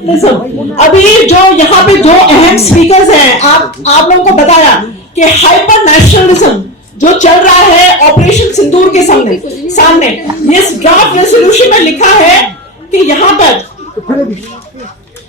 अभी जो यहाँ पे दो अहम स्पीकर्स हैं, आप लोगों को बताया कि हाइपर नेशनलिज्म जो चल रहा है ऑपरेशन सिंदूर के सामने ये ड्राफ्ट रेजोल्यूशन में लिखा है कि यहाँ पर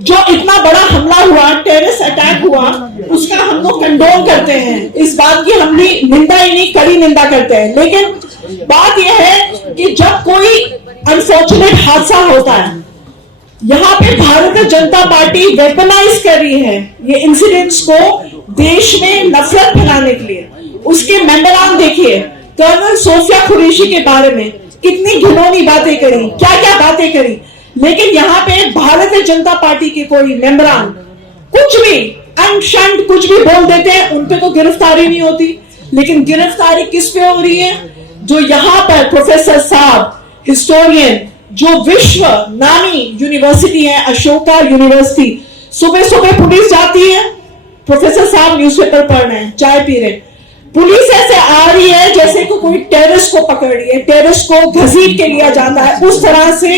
जो इतना बड़ा हमला हुआ, टेररिस्ट अटैक हुआ, उसका हम लोग कंडोन करते हैं। इस बात की हम निंदा ही नहीं, कड़ी निंदा करते हैं। लेकिन बात यह है कि जब कोई अनफॉर्चुनेट हादसा होता है, यहाँ पे भारतीय जनता पार्टी वेपनाइज कर रही है ये इंसिडेंट्स को देश में नफरत फैलाने के लिए। उसके मेंबरान देखिए, कर्नल सोफिया कुरैशी के बारे में कितनी घिनौनी बातें करी, क्या क्या बातें करी। लेकिन यहाँ पे भारतीय जनता पार्टी के कोई मेंबरान कुछ भी अनशंड कुछ भी बोल देते हैं, उन पे तो गिरफ्तारी नहीं होती। लेकिन गिरफ्तारी किस पे हो रही है? जो यहाँ पर प्रोफेसर साहब, हिस्टोरियन, जो विश्व नामी यूनिवर्सिटी है अशोका यूनिवर्सिटी, सुबह सुबह पुलिस जाती है, प्रोफेसर साहब न्यूज़पेपर पढ़ रहे हैं, चाय पी रहे हैं, पुलिस ऐसे आ रही है जैसे कि कोई टेररिस्ट को पकड़ रही है, टेररिस्ट को घसीट के लिया जाता है। उस तरह से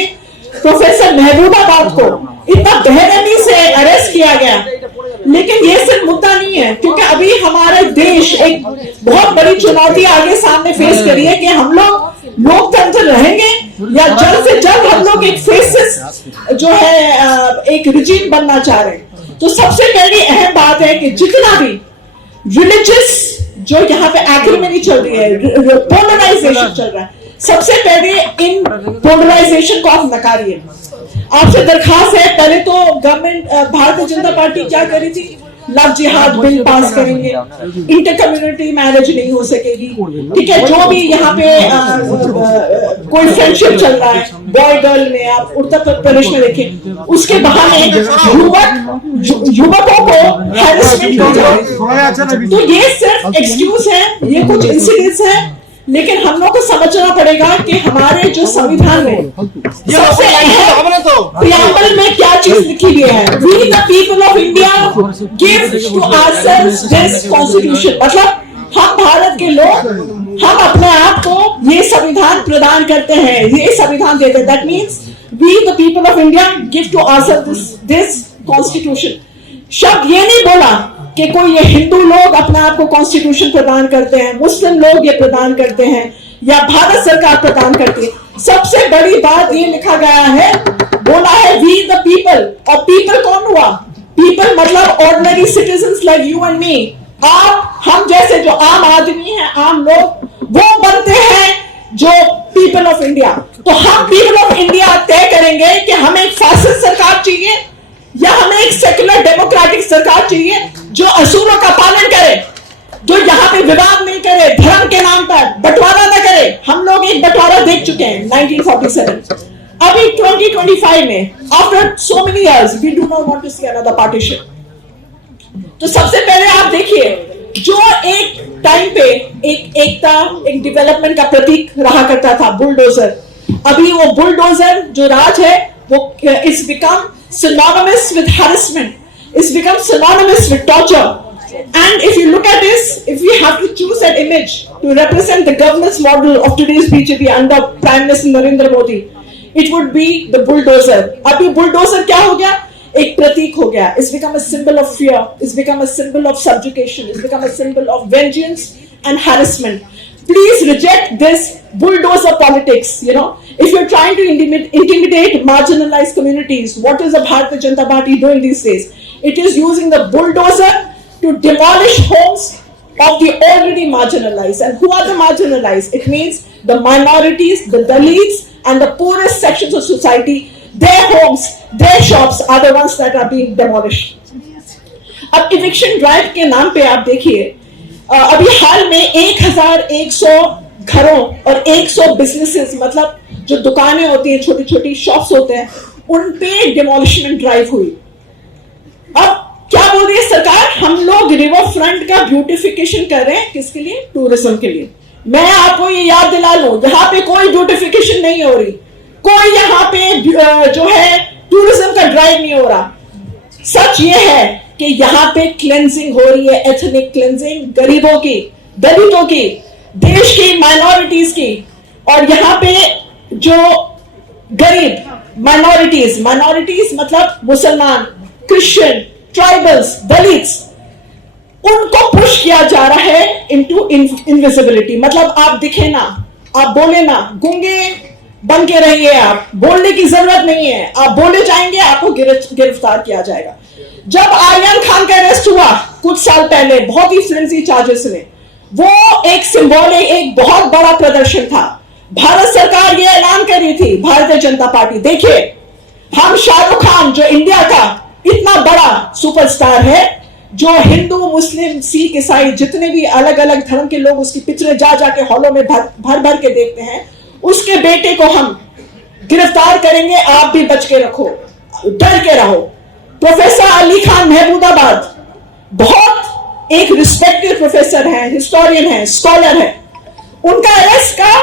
प्रोफेसर महबूबाबाद को इतना बेरहमी से अरेस्ट किया गया। लेकिन ये सिर्फ मुद्दा नहीं है, क्योंकि अभी हमारे देश एक बहुत बड़ी चुनौती आगे सामने फेस करी है कि हम लोग लोकतंत्र रहेंगे या जल्द से जल्द हम लोग एक फेसिस जो है एक रिजीम बनना चाह रहे हैं। तो सबसे पहली अहम बात है कि जितना भी रिलीजियस जो यहाँ पे एक्रिमनी चल रही है, पोलराइजेशन चल रहा है, सबसे पहले इन पोलराइजेशन को आप नकारिए। आपसे दरखास्त है, पहले तो गवर्नमेंट भारतीय जनता पार्टी क्या करी थी, लव जिहाद बिल पास करेंगे, इंटर कम्युनिटी मैरिज नहीं हो सकेगी, ठीक है। जो भी यहाँ पे कोई फ्रेंडशिप चल रहा है बॉय गर्ल में, आप उत्तर प्रदेश में देखें, उसके बहाने युवकों को हैरेसमेंट की जाए। तो ये सिर्फ एक्सक्यूज है, ये कुछ इंसिडेंट्स है। लेकिन हम लोग को समझना पड़ेगा कि हमारे जो संविधान में सबसे प्रियम्बल में क्या चीज लिखी हुई है, we the people of India give to ourselves this constitution. मतलब हम भारत के लोग, हम अपने आप को ये संविधान प्रदान करते हैं, ये संविधान देते हैं। That means we the people of India give to ourselves this constitution. शब्द ये नहीं बोला कि कोई ये हिंदू लोग अपने आप को कॉन्स्टिट्यूशन प्रदान करते हैं, मुस्लिम लोग ये प्रदान करते हैं या भारत सरकार प्रदान करती है। सबसे बड़ी बात ये लिखा गया है, बोला है वी द पीपल। और पीपल कौन हुआ? पीपल मतलब ordinary citizens like you and me. आप, हम जैसे जो आम आदमी है, आम लोग, वो बनते हैं जो पीपल ऑफ इंडिया। तो हम पीपल ऑफ इंडिया तय करेंगे कि हमें एक फैसिस्ट सरकार चाहिए या हमें एक सेक्युलर डेमोक्रेटिक सरकार चाहिए जो असूलों का पालन करे, जो यहाँ पे विवाद नहीं करे, धर्म के नाम पर बंटवारा न करे। हम लोग एक बंटवारा देख चुके हैं 1947। अभी 2025 में after so many years we do not want to see another partition. तो सबसे पहले आप देखिए, जो एक टाइम पे एक एकता, एक डेवलपमेंट का प्रतीक रहा करता था बुलडोजर, अभी वो बुलडोजर जो राज है वो it's become synonymous with harassment, it's become synonymous with torture. And if you look at this, if we have to choose an image to represent the governance model of today's BJP under Prime Minister Narendra Modi, it would be the bulldozer. अभी bulldozer क्या हो गया? एक प्रतीक हो गया। It's become a symbol of fear, it's become a symbol of subjugation, it's become a symbol of vengeance and harassment. Please reject this bulldozer politics. You know, if you're trying to intimidate marginalized communities, what is the Bharatiya Janata Party doing these days? It is using the bulldozer to demolish homes of the already marginalized. And who are the marginalized? It means the minorities, the Dalits, and the poorest sections of society. Their homes, their shops are the ones that are being demolished. अब eviction drive के नाम पे आप देखिए, अभी हाल में 1100 घरों और 100 बिजनेसेस, मतलब जो दुकानें होती हैं, छोटी छोटी शॉप्स होते हैं, उन पे डिमोलिशमेंट ड्राइव हुई। अब क्या बोल रही है सरकार? हम लोग रिवर फ्रंट का ब्यूटिफिकेशन कर रहे हैं, किसके लिए? टूरिज्म के लिए। मैं आपको ये याद दिला लूं, यहाँ पे कोई ब्यूटिफिकेशन नहीं हो रही, कोई यहाँ पे जो है टूरिज्म का ड्राइव नहीं हो रहा। सच ये है कि यहाँ पे क्लेंजिंग हो रही है, एथनिक क्लेंजिंग, गरीबों की, दलितों की, देश की माइनॉरिटीज की। और यहाँ पे जो गरीब माइनॉरिटीज मतलब मुसलमान, क्रिश्चियन, ट्राइबल्स, दलित्स, उनको पुश किया जा रहा है इनटू इनविजिबिलिटी। मतलब आप दिखे ना, आप बोले ना, गूंगे बन के रहिए, आप बोलने की जरूरत नहीं है, आप बोले जाएंगे आपको गिरफ्तार किया जाएगा। जब आर्यन खान का अरेस्ट हुआ कुछ साल पहले बहुत ही फ्लिमसी चार्जेस में, वो एक सिंबॉलिक, एक बहुत बड़ा प्रदर्शन था। भारत सरकार ये ऐलान कर रही थी, भारतीय जनता पार्टी, देखिए हम शाहरुख खान जो इंडिया का इतना बड़ा सुपरस्टार है, जो हिंदू, मुस्लिम, सिख, ईसाई जितने भी अलग अलग धर्म के लोग उसकी पिक्चरें जा जाके हॉलों में भर भर के देखते हैं, उसके बेटे को हम गिरफ्तार करेंगे, आप भी बच के रखो, डर के रहो। प्रोफेसर अली खान महमूदाबाद बहुत एक रिस्पेक्टेड प्रोफेसर हैं, हिस्टोरियन हैं, स्कॉलर हैं, उनका अरेस्ट का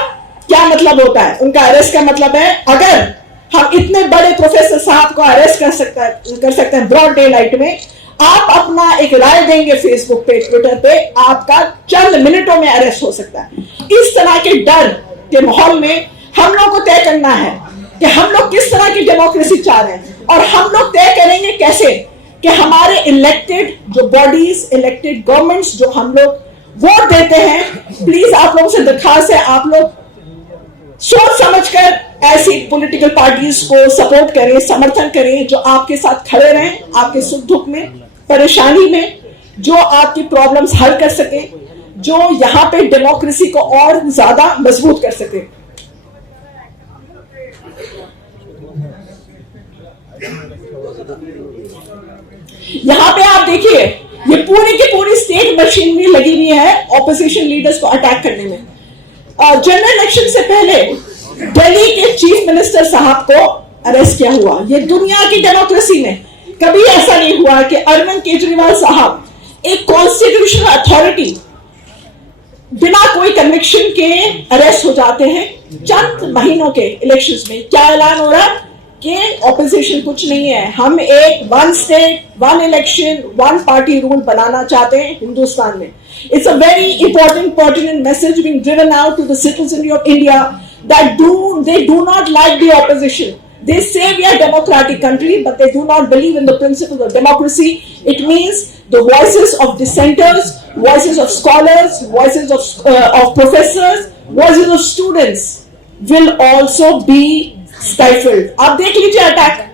क्या मतलब होता है? उनका अरेस्ट का मतलब है अगर हम इतने बड़े प्रोफेसर साहब को अरेस्ट कर सकते हैं ब्रॉड डे लाइट में, आप अपना एक राय देंगे फेसबुक पे, ट्विटर पे, आपका चंद मिनटों में अरेस्ट हो सकता है। इस तरह के डर के माहौल में हम लोग को तय करना है कि हम लोग किस तरह की डेमोक्रेसी चाह रहे हैं, और हम लोग तय करेंगे कैसे कि हमारे इलेक्टेड जो बॉडीज, इलेक्टेड गवर्नमेंट्स जो हम लोग वोट देते हैं, प्लीज आप लोगों से दरखास्त है, आप लोग सोच समझकर ऐसी पॉलिटिकल पार्टीज को सपोर्ट करें, समर्थन करें, जो आपके साथ खड़े रहें, आपके सुख दुख में, परेशानी में, जो आपकी प्रॉब्लम्स हल कर सके, जो यहां पे डेमोक्रेसी को और ज्यादा मजबूत कर सके। यहां पे आप देखिए ये पूरी की पूरी स्टेट मशीनरी लगी हुई है ऑपोजिशन लीडर्स को अटैक करने में। जनरल इलेक्शन से पहले दिल्ली के चीफ मिनिस्टर साहब को अरेस्ट किया हुआ। ये दुनिया की डेमोक्रेसी में कभी ऐसा नहीं हुआ कि अरविंद केजरीवाल साहब एक कॉन्स्टिट्यूशनल अथॉरिटी बिना कोई कन्विक्शन के अरेस्ट हो जाते हैं चंद महीनों के इलेक्शंस में। क्या ऐलान हो रहा है कि ऑपोजिशन कुछ नहीं है, हम एक one state one election one party rule बनाना चाहते हैं हिंदुस्तान में। It's a very important pertinent message being driven out to the citizen of India that they do not like the opposition. They say we are a democratic country, but they do not believe in the principles of democracy. It means the voices of dissenters, voices of scholars, voices of professors, voices of students will also be stifled. आप देख लीजिए attack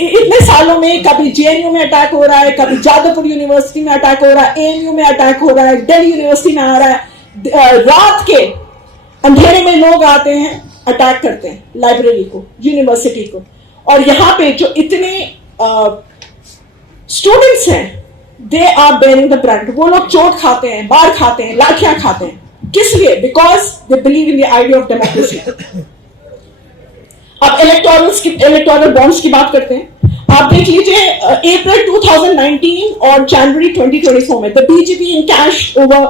इतने सालों में, कभी JNU में attack हो रहा है, कभी जादवपुर यूनिवर्सिटी में अटैक हो रहा है, एएमयू में अटैक हो रहा है, दिल्ली यूनिवर्सिटी में आ रहा है। रात के अंधेरे में लोग आते हैं, अटैक करते हैं लाइब्रेरी को, यूनिवर्सिटी को, और यहां पे जो इतने स्टूडेंट्स हैं, they are bearing the brunt. वो लोग चोट खाते हैं, मार खाते हैं, लाठियां खाते हैं। किस लिए? Because they believe in the idea of democracy. अब इलेक्टोरल बॉन्ड्स की बात करते हैं। आप देख लीजिए अप्रैल 2019 और जनवरी 2024 में the BJP in cash over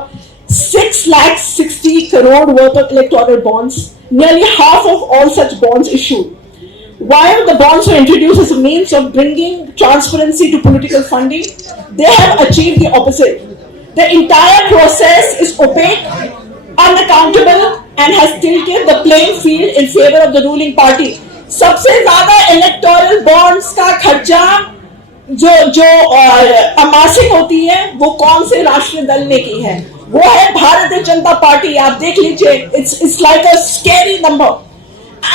660 crore worth of electoral bonds, nearly half of all such bonds issued. While the bonds were introduced as a means of bringing transparency to political funding, they have achieved the opposite. The entire process is opaque, unaccountable, and has tilted the playing field in favor of the ruling party. सबसे ज्यादा electoral bonds का खर्चा जो अमासिक होती है, वो कौन से राष्ट्रीय दल ने की है? वो है भारतीय जनता पार्टी। आप देख लीजिए, it's like a scary number,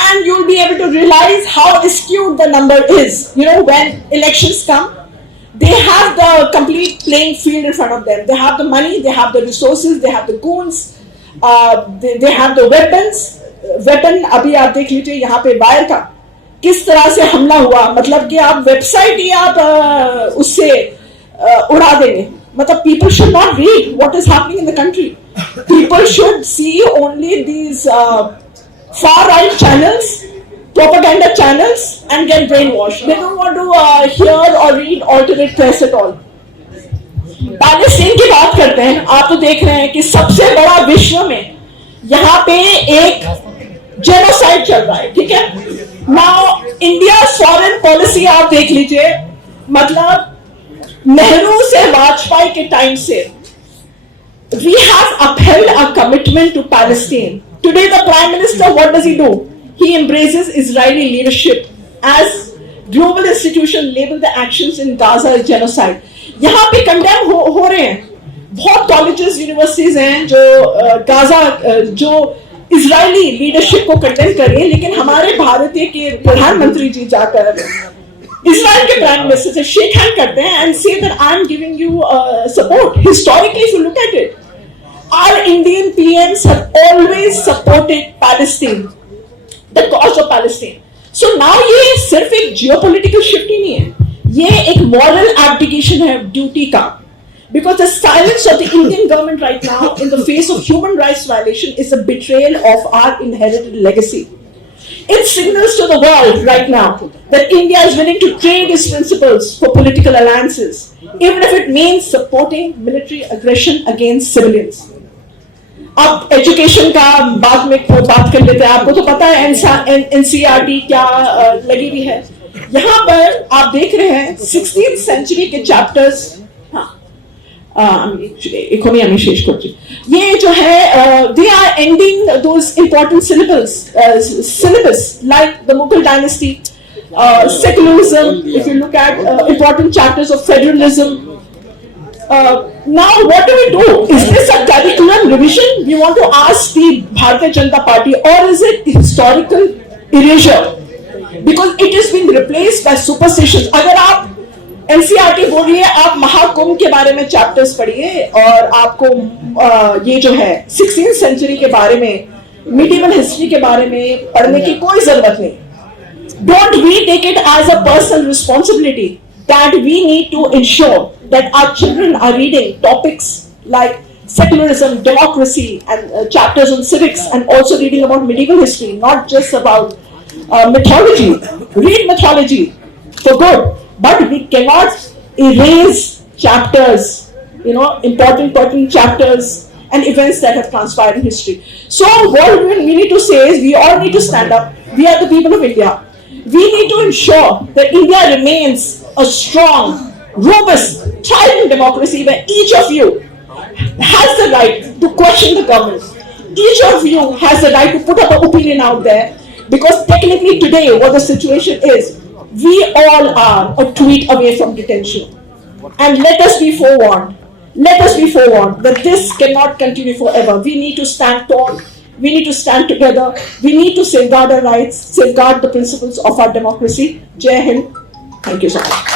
and you'll be able to realize how skewed the number is. You know, when elections come, they have the complete playing field in front of them. They have the money, they have the resources, they have the goons, they have the weapons. Weapon अभी आप देख लीजिए यहाँ पे wire का किस तरह से हमला हुआ, मतलब कि आप वेबसाइट ही आप उससे उड़ा देंगे। मतलब people should not read what is happening in the country. People should see only these far right channels, propaganda channels, and get brainwashed. They don't want to hear or read alternate press at all. Palestine की बात करते हैं। आप तो देख रहे हैं कि सबसे बड़ा विश्व में यहाँ पे एक जेनोसाइड चल रहा है, ठीक है। नाउ इंडिया फॉरेन पॉलिसी आप देख लीजिए, मतलब नेहरू से वाजपेयी के टाइम से we have upheld our commitment to Palestine. Today the Prime Minister, what does he do? He embraces Israeli leadership. as global institution label the actions in Gaza as genocide. यहाँ पे condemn हो रहे हैं, बहुत colleges, universities हैं जो Gaza जो Israeli leadership को कंडेम कर रही है, लेकिन हमारे भारतीय के प्रधानमंत्री जी जाकर इजराइल के प्राइम मिनिस्टर से शेक हैंड करते हैं and say that I am giving you support. Historically, if you look at it, our Indian PMs have always supported Palestine, the cause of Palestine. So now ये सिर्फ एक geopolitical shift ही नहीं है, ये एक moral abdication है duty का. Because the silence of the Indian government right now in the face of human rights violation is a betrayal of our inherited legacy. It signals to the world right now that India is willing to trade its principles for political alliances, even if it means supporting military aggression against civilians. अब education का बाद में बात कर लेते हैं. आपको तो पता है NCERT क्या लगी हुई है. यहाँ पर आप देख रहे हैं 16th century के चैप्टर्स. इकोनॉमी আমি শেষ করছি. ये जो है they are ending those important syllabus like the Mughal dynasty, secularism. If you look at important chapters of federalism, now what do we do? Is this a curriculum revision we want to ask the Bharatiya Janata Party, or is it historical erasure because it has been replaced by superstitions? अगर आप NCERT बोलिए, आप महाकुंभ के बारे में chapters पढ़िए और आपको ये जो है 16th century के बारे में, medieval history के बारे में पढ़ने की कोई जरूरत नहीं. Don't we take it as a personal responsibility that we need to ensure that our children are reading topics like secularism, democracy, and chapters on civics, and also reading about medieval history, not just about mythology. Read mythology for good. But we cannot erase chapters, important chapters and events that have transpired in history. So what we need to say is we all need to stand up. We are the people of India. We need to ensure that India remains a strong, robust, thriving democracy where each of you has the right to question the government. Each of you has the right to put up an opinion out there, because technically today what the situation is, we all are a tweet away from detention. And let us be forewarned. Let us be forewarned that this cannot continue forever. We need to stand tall. We need to stand together. We need to safeguard our rights, safeguard the principles of our democracy. Jai Hind. Thank you so much.